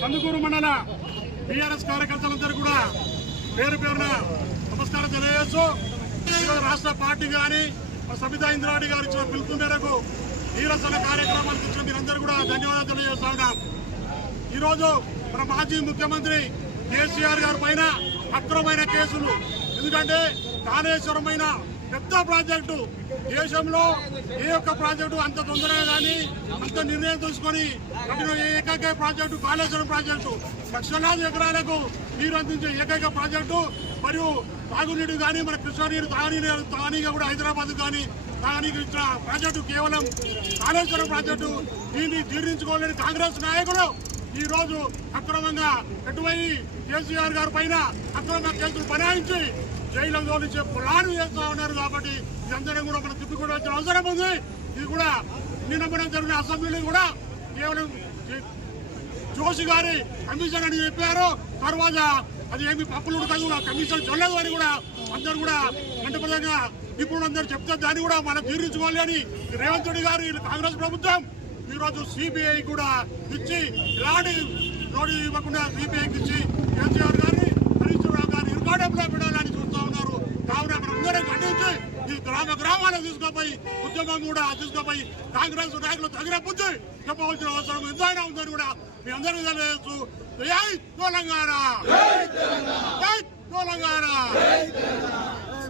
కందుకూరు మండల టీఆర్ఎస్ కార్యకర్తలందరూ కూడా పేరు పేరున నమస్కారం తెలియజేస్తూ ఈరోజు రాష్ట్ర పార్టీ కానీ సబితా ఇంద్రారెడ్డి గారు ఇచ్చిన పిలుపు మేరకు నిరసన కార్యక్రమాలకు ఇచ్చిన మీరందరూ కూడా ధన్యవాదాలు తెలియజేస్తా ఉన్నాం. ఈరోజు మన మాజీ ముఖ్యమంత్రి కేసీఆర్ గారి పైన అక్రమమైన కేసులు, ఎందుకంటే కాళేశ్వరమైన పెద్ద ప్రాజెక్టు, దేశంలో ఏ ఒక్క ప్రాజెక్టు అంత తొందరగా కానీ అంత నిర్ణయం తీసుకొని ఏకైక ప్రాజెక్టు కాళేశ్వరం ప్రాజెక్టు. లక్షలాది ఎకరాలకు నీరు అందించే ఏకైక ప్రాజెక్టు. మరియు తాగునీరు కానీ మన కృష్ణానీరు తానీగా కూడా హైదరాబాద్ కానీ తానీకి ఇచ్చిన ప్రాజెక్టు కేవలం కాళేశ్వరం ప్రాజెక్టు. దీన్ని జీర్ణించుకోలేని కాంగ్రెస్ నాయకులు ఈ రోజు అక్రమంగా ఎటువైపు కేసీఆర్ గారి పైన అక్రమ కేసులు బనాయించి జైలుకు తోలించే ప్లాన్ చేస్తా ఉన్నారు. కాబట్టి ఇదందరం కూడా మనం తిప్పికొట్టాల్సిన అవసరం ఉంది. ఇది కూడా నిన్న మనం జరిగిన అసెంబ్లీలో కూడా కేవలం జోషి గారి కమిషన్ అని చెప్పారు. తర్వాత అది ఏమి పప్పులు కాదు, కమిషన్ చల్లదు అని కూడా అందరూ కూడా మంటపదంగా ఇప్పుడు అందరూ చెప్తే దాన్ని కూడా మనం తీర్చుకోవాలి అని రేవంత్ రెడ్డి గారు కాంగ్రెస్ ప్రభుత్వం ఈరోజు సిబిఐ కూడా ఇచ్చి ఇలాంటి నోటి ఇవ్వకుండా సిబిఐకి ఇచ్చి కేసీఆర్ గారిని హరీష్ రావు గారిని ఇరుకాటంలో పెట్టాలని చూస్తూ ఉన్నారు. కావున మనం అందరం ఖండించి ఈ గ్రామాలకు తీసుకుపోయి ఉద్యమం కూడా తీసుకుపోయి కాంగ్రెస్ నాయకులు తగిన బుద్ధి చెప్పవలసిన అవసరం ఎంతైనా ఉందని కూడా మీ అందరికీ తెలియజేస్తూ జై తెలంగాణ, జై తెలంగాణ.